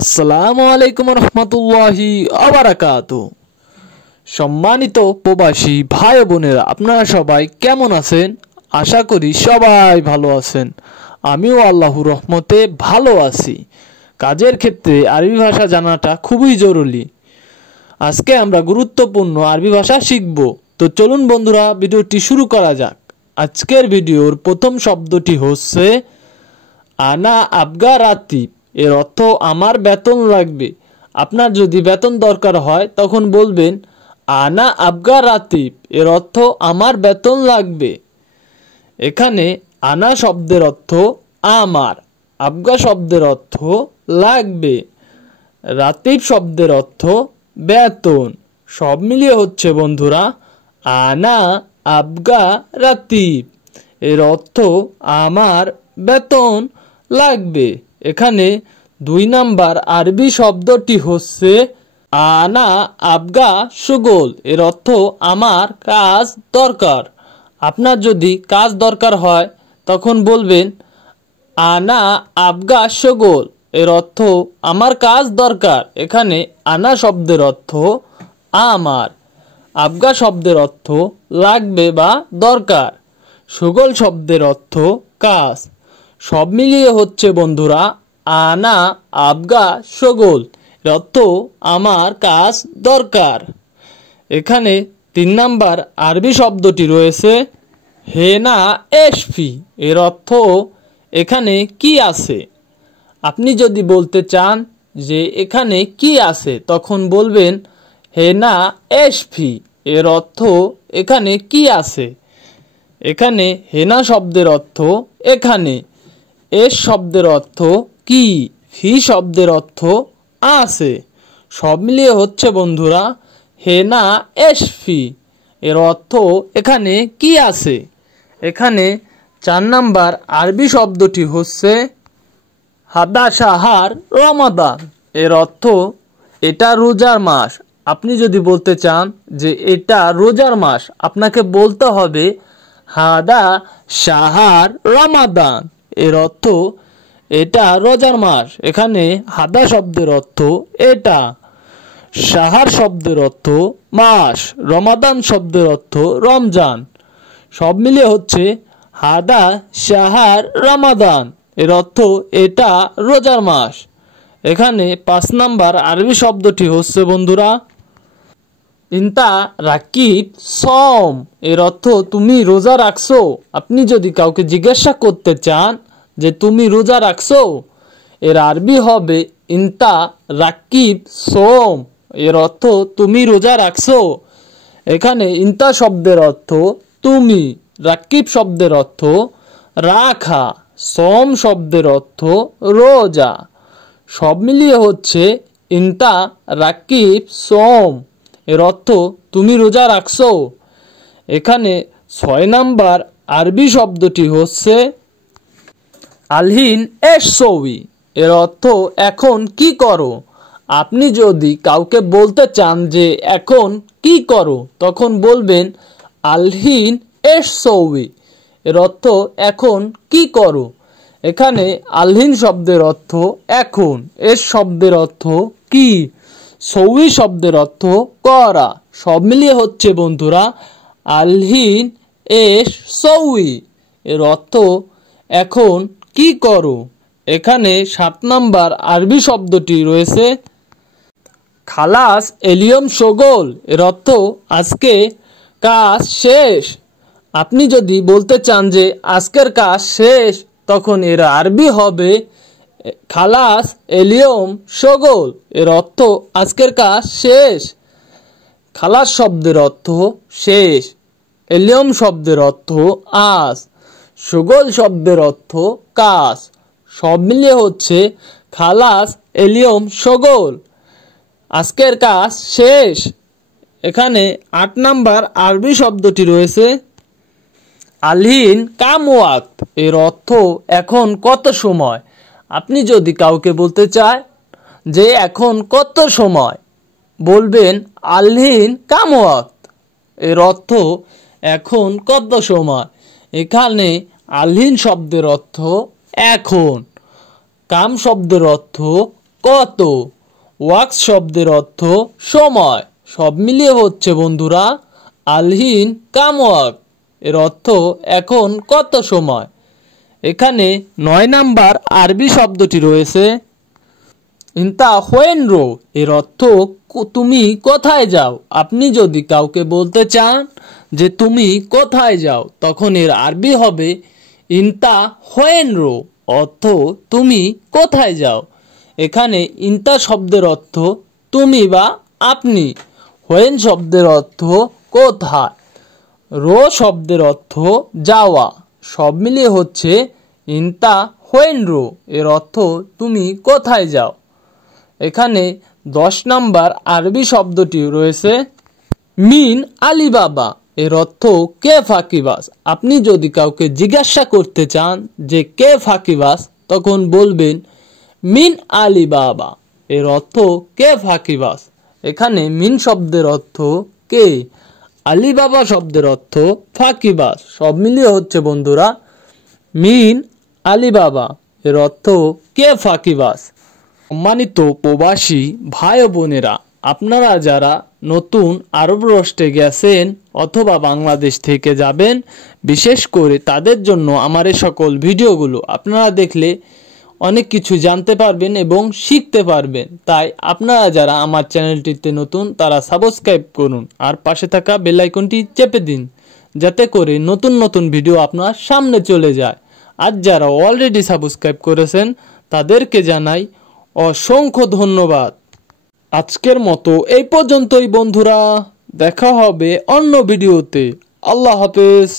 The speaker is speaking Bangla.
আসসালামু আলাইকুম রহমতুল্লাহি আবারাকাতু। সম্মানিত প্রবাসী ভাই বোনেরা, আপনারা সবাই কেমন আছেন? আশা করি সবাই ভালো আছেন। আমিও আল্লাহর রহমতে ভালো আছি। কাজের ক্ষেত্রে আরবি ভাষা জানাটা খুবই জরুরি। আজকে আমরা গুরুত্বপূর্ণ আরবি ভাষা শিখব। তো চলুন বন্ধুরা, ভিডিওটি শুরু করা যাক। আজকের ভিডিওর প্রথম শব্দটি হচ্ছে আনা আবগা রাতিব। এর অর্থ আমার বেতন লাগবে। আপনার যদি বেতন দরকার হয় তখন বলবেন আনা আবগা রাতিব। এর অর্থ আমার বেতন লাগবে। এখানে আনা শব্দের অর্থ আমার, আবগা শব্দের অর্থ লাগবে, রাতিব শব্দের অর্থ বেতন। সব মিলিয়ে হচ্ছে বন্ধুরা আনা আবগা রাতিব। এর অর্থ আমার বেতন লাগবে। এখানে 2 নাম্বার আরবি শব্দটি হচ্ছে আনা আবগা শুগল। এর অর্থ আমার কাজ দরকার। আপনার যদি কাজ দরকার হয় তখন বলবেন আনা আবগা শুগল। এর অর্থ আমার কাজ দরকার। এখানে আনা শব্দের অর্থ আমার, আবগা শব্দের অর্থ লাগবে বা দরকার, শুগল শব্দের অর্থ কাজ। সব মিলিয়ে হচ্ছে বন্ধুরা আনা আবগা শুগল। এর অর্থ আমার কাজ দরকার। এখানে 3 নাম্বার আরবি শব্দটি রয়েছে হেনা এশফি। এর অর্থ এখানে কি আছে। আপনি যদি বলতে চান যে এখানে কি আছে তখন বলবেন হেনা এশফি। এর অর্থ এখানে কি আছে। এখানে হেনা শব্দের অর্থ এখানে, এস শব্দের অর্থ কি, ফি শব্দের অর্থ আছে। সব মিলিয়ে হচ্ছে বন্ধুরা হেনা এশফি। এর অর্থ এখানে কি আছে। এখানে 4 নাম্বার আরবি শব্দটি হচ্ছে হাদা শাহার রমাদান। এর অর্থ এটা রোজার মাস। আপনি যদি বলতে চান যে এটা রোজার মাস, আপনাকে বলতে হবে হাদা শাহার রমাদান। এর অর্থ এটা রোজার মাস। এখানে হাদা শব্দের অর্থ এটা, শাহার শব্দের অর্থ মাস, রমাদান শব্দের অর্থ রমজান। সব মিলিয়ে হচ্ছে হাদা শাহার রমাদান। এর অর্থ এটা রোজার মাস। এখানে 5 নাম্বার আরবি শব্দটি হচ্ছে বন্ধুরা ইন্তা রাকিব সম। এর অর্থ তুমি রোজা রাখছো। আপনি যদি কাউকে জিজ্ঞাসা করতে চান যে তুমি রোজা রাখছো, এর আরবি হবে ইন্তা রাকিব সোম। এর অর্থ তুমি রোজা রাখছো। এখানে ইন্তা শব্দের অর্থ তুমি, রাকিব শব্দের অর্থ রাখা, সোম শব্দের অর্থ রোজা। সব মিলিয়ে হচ্ছে ইন্তা রাকিব সোম। এর অর্থ তুমি রোজা রাখছো। এখানে 6 নাম্বার আরবি শব্দটি হচ্ছে আলহিন এশসৌই। এর অর্থ এখন কি করো। আপনি যদি কাউকে বলতে চান যে এখন কি করো তখন বলবেন আলহিন এশসৌই। এর অর্থ এখন কি করো। এখানে আলহিন শব্দের অর্থ এখন, এস শব্দের অর্থ কি, সৌই শব্দের অর্থ করা। সব মিলিয়ে হচ্ছে বন্ধুরা আলহিন এস সৌই। এর অর্থ এখন কি করো। এখানে 7 নাম্বার আরবি শব্দটি রয়েছে খালাস এলিয়ম শোগল। এর অর্থ আজকে কাজ শেষ। আপনি যদি বলতে চান যে আজকের কাজ শেষ তখন এর আরবি হবে খালাস এলিয়ম শোগল। এর অর্থ আজকের কাজ শেষ। খালাস শব্দের অর্থ শেষ, এলিয়ম শব্দের অর্থ আজ, শোগল শব্দের অর্থ কাজ। সব মিলিয়ে হচ্ছে খালাস এলিয়ম শোগল, আজকের কাজ শেষ। এখানে 8 নাম্বার আরবি শব্দটি রয়েছে আলহিন কাম ওয়াক্ত। এর অর্থ এখন কত সময়। আপনি যদি কাউকে বলতে চান যে এখন কত সময় বলবেন আলহিন কাম ওয়াক্ত। এর অর্থ এখন কত সময়। এখানে আলহিন শব্দের অর্থ এখন, কাম শব্দের অর্থ কত। ওয়াক্ত শব্দের অর্থ সময়, সব মিলিয়ে হচ্ছে বন্ধুরা আলহিন কাম ওয়াক, এর অর্থ এখন কত সময়। এখানে 9 নাম্বার আরবি শব্দটি রয়েছে ইনতা হোয়েন রো, এর অর্থ তুমি কোথায় যাও। আপনি যদি কাউকে বলতে চান যে তুমি কোথায় যাও, তখন এর আরবি হবে ইনতা হোয়েন রো, অর্থ তুমি কোথায় যাও। এখানে ইনতা শব্দের অর্থ তুমি বা আপনি, হোয়েন শব্দের অর্থ কোথায়, রো শব্দের অর্থ যাওয়া, সব মিলিয়ে হচ্ছে ইনতা হোয়েন রো, এর অর্থ তুমি কোথায় যাও। এখানে 10 নাম্বার আরবি শব্দটি রয়েছে মিন আলিবাবা, এর অর্থ কে ফাঁকিবাজ। আপনি যদি কাউকে জিজ্ঞাসা করতে চান যে কে ফাঁকিবাজ, তখন বলবেন মিন আলিবাবা, এর অর্থ কে ফাঁকিবাজ। এখানে মিন শব্দের অর্থ কে, আলিবাবা শব্দের অর্থ ফাঁকিবাজ, সব মিলিয়ে হচ্ছে বন্ধুরা মিন আলিবাবা, এর অর্থ কে ফাঁকিবাজ। সম্মানিত প্রবাসী ভাই বোনেরা, আপনারা যারা নতুন আরব রাষ্ট্রে গেছেন অথবা বাংলাদেশ থেকে যাবেন, বিশেষ করে তাদের জন্য আমার এই সকল ভিডিওগুলো আপনারা দেখলে অনেক কিছু জানতে পারবেন এবং শিখতে পারবেন। তাই আপনারা যারা আমার চ্যানেলটিতে নতুন তারা সাবস্ক্রাইব করুন আর পাশে থাকা বেল আইকনটি চেপে দিন, যাতে করে নতুন নতুন ভিডিও আপনার সামনে চলে যায়। আর যারা অলরেডি সাবস্ক্রাইব করেছেন তাদেরকে জানাই অসংখ্য ধন্যবাদ। আজকের মতো এই পর্যন্তই বন্ধুরা, দেখা হবে অন্য ভিডিওতে। আল্লাহ হাফেজ।